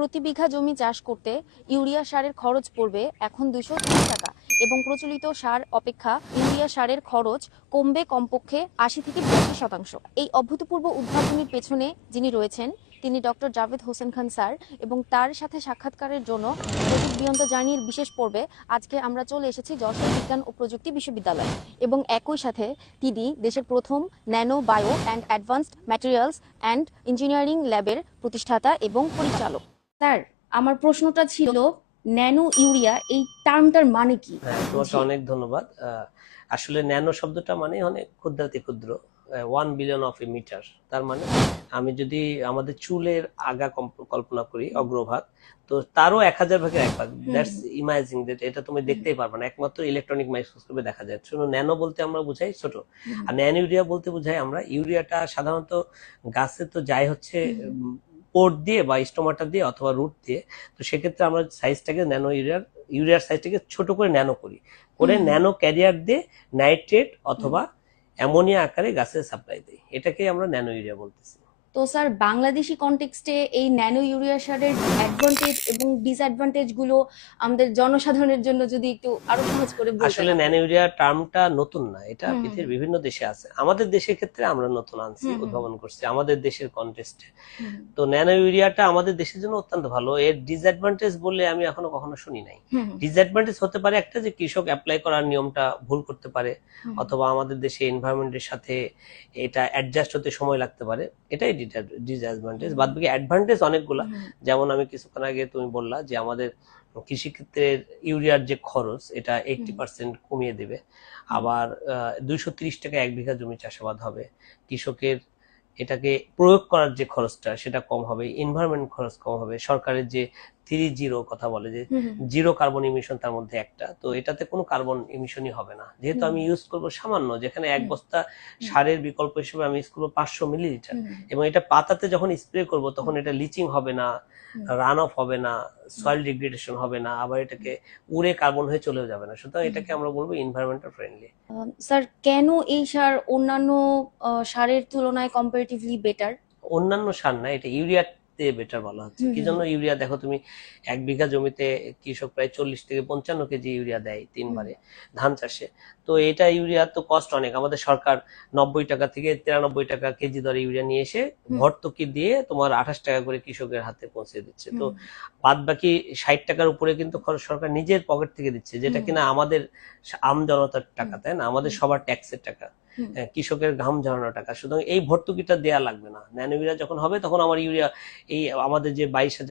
প্রতি বিঘা জমি চাষ করতে ইউরিয়া সারের খরচ পড়বে এখন 230 টাকা এবং প্রচলিত সার অপেক্ষা ইউরিয়া সারের খরচ কমবে কমপক্ষে 80 থেকে 82%। এই অভূতপূর্ব উদ্ভাবনীর পেছনে যিনি রয়েছেন তিনি ডক্টর জাভেদ হোসেন খান স্যার, এবং তার সাথে সাক্ষাৎকারের জন্য প্রজেক্ট বিয়ন্ড দ্য জার্নির বিশেষ পর্বে আজকে আমরা চলে এসেছি যশোর বিজ্ঞান ও প্রযুক্তি বিশ্ববিদ্যালয়ে। এবং একই সাথে তিনি দেশের প্রথম nano bio and advanced materials and engineering ল্যাবের প্রতিষ্ঠাতা এবং পরিচালক। স্যার, আমার প্রশ্নটা ছিল ন্যানো ইউরিয়া এই টার্মটার মানে কি? তোমাকে অনেক ধন্যবাদ। আসলে ন্যানো শব্দটা মানে অনেক ক্ষুদ্রাতি ক্ষুদ্র, 1 বিলিয়ন অফ এ মিটার। তার মানে আমি যদি আমাদের চুলের আগা কল্পনা করি, অগ্রভাগ, তো তারও 1000 ভাগের 1 ভাগ। দ্যাটস ইমাজিং দ্যাট এটা তুমি দেখতেই পারবে না, একমাত্র ইলেকট্রনিক মাইক্রোস্কোপে দেখা যায়। শুনো, ন্যানো বলতে আমরা বুঝাই ছোট, আর ন্যানো ইউরিয়া বলতে বুঝাই আমরা ইউরিয়াটা সাধারণত গাছে তো যায় হচ্ছে পোর্ট দিয়ে বা স্টোমাটা দিয়ে অথবা রুট দিয়ে। তো সেক্ষেত্রে আমরা সাইজটাকে ন্যানো ইউরিয়ার সাইজটাকে ছোট করে ন্যানো করি, করে ন্যানো ক্যারিয়ার দিয়ে নাইট্রেট অথবা অ্যামোনিয়া আকারে গাছে সাপ্লাই দেয়। এটাকে আমরা ন্যানো ইউরিয়া বলতেছি। তো স্যার, বাংলাদেশি কনটেক্সটে এই ন্যানো ইউরিয়া সারের অ্যাডভান্টেজ এবং ডিসঅ্যাডভান্টেজ গুলো আমাদের জনসাধারণের জন্য যদি একটু আরো সহজ করে বলতেন। আসলে ন্যানো ইউরিয়া টার্মটা নতুন না, এটা পৃথিবীর বিভিন্ন দেশে আছে। আমাদের দেশের ক্ষেত্রে আমরা নতুন আনছি, উদ্ভাবন করছি আমাদের দেশের কনটেক্সটে। তো ন্যানো ইউরিয়াটা আমাদের দেশের জন্য অত্যন্ত ভালো। এর ডিসঅ্যাডভান্টেজ বলে আমি এখনো কখনো শুনি নাই। ডিসঅ্যাডভান্টেজ হতে পারে একটা, যে কৃষক অ্যাপ্লাই করার নিয়মটা ভুল করতে পারে, অথবা আমাদের দেশে এনভায়রনমেন্টের সাথে এটা অ্যাডজাস্ট হতে সময় লাগতে পারে, এটাই ডিসঅ্যাডভান্টেজ। বাদ বাকি অ্যাডভান্টেজ অনেকগুলা। যেমন আমি কিছুক্ষণ আগে তুমি বললা যে আমাদের কৃষিক্ষেত্রের ইউরিয়ার যে খরচ, এটা 80% কমিয়ে দেবে। আবার 230 টাকা 1 বিঘা জমি চাষাবাদ হবে। কৃষকের এটাকে প্রয়োগ করার যে খরচটা সেটা কম হবে, এনভায়রনমেন্ট খরচ কম হবে। সরকারের যে 3 জিরো কথা বলে, যে জিরো কার্বন ইমিশন, তার মধ্যে একটা, তো এটাতে কোনো কার্বন ইমিশনই হবে না, যেহেতু আমি ইউজ করব সামান্য। যেখানে 1 বস্তা সারের বিকল্প হিসেবে আমি ইউজ করবো 500 মিলিলিটার, এবং এটা পাতাতে যখন স্প্রে করব তখন এটা লিচিং হবে না, রান অফ হবে না, সয়েল ডিগ্রেডেশন হবে না, আবার এটাকে উড়ে কার্বন হয়ে চলেও যাবে না। সুতরাং এটাকে আমরা বলবো এনভায়রনমেন্টাল ফ্রেন্ডলি। স্যার, কেন এই সার অন্যান্য সারের তুলনায় কম্পারেটিভলি বেটার? অন্যান্য সার না, এটা ইউরিয়াতে বেটার বলা হচ্ছে। কি জন্য ইউরিয়া? দেখো তুমি 1 বিঘা জমিতে কৃষক প্রায় 40 থেকে 55 কেজি ইউরিয়া দেয় 3 বারে ধান চাষে। তো এটা ইউরিয়া তো কস্ট অনেক। আমাদের সরকার 90 টাকা থেকে 93 টাকা কেজি দরে ইউরিয়া নিয়ে এসে ভর্তুকি দিয়ে তোমার 28 টাকা করে কৃষকের হাতে পৌঁছে দিচ্ছে। তো বাদ বাকি 60 টাকার উপরে কিন্তু সরকার নিজের পকেট থেকে দিচ্ছে, যেটা কিনা আমাদের আম জনতার টাকা, তাই না? আমাদের সবার ট্যাক্সের টাকা, কৃষকের ঘাম ঝরানো টাকা। সুতরাং এই ভর্তুকিটা দেয়া লাগবে না। ন্যানো ইউরিয়া যখন হবে তখন আমার ইউরিয়া, এই আমাদের যে 22,000